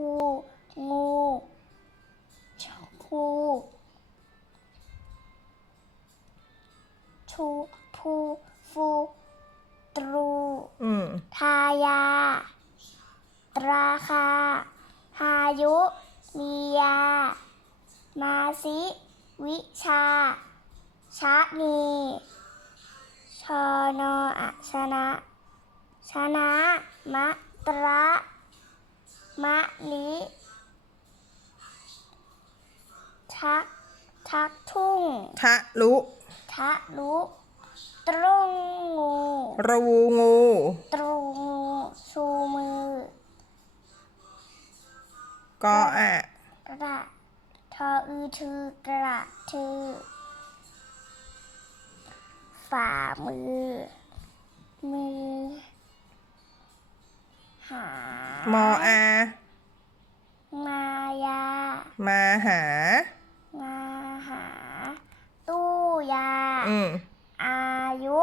คูงูคูชูพูฟูตรูอืมทายา ตราคาหายุมียา มาสิวิชา ชะนีชอนอชนะ ชนะ มะตระ มะลิทักทักทุ่ง ทะลุทะลุตรุงงูรูงู ตรูงูชูมือ กออะกระทออือทือกระทือ ฝ่ามือ มือ หา มอา มายา มาหา มาหา ตู้ยาออายุ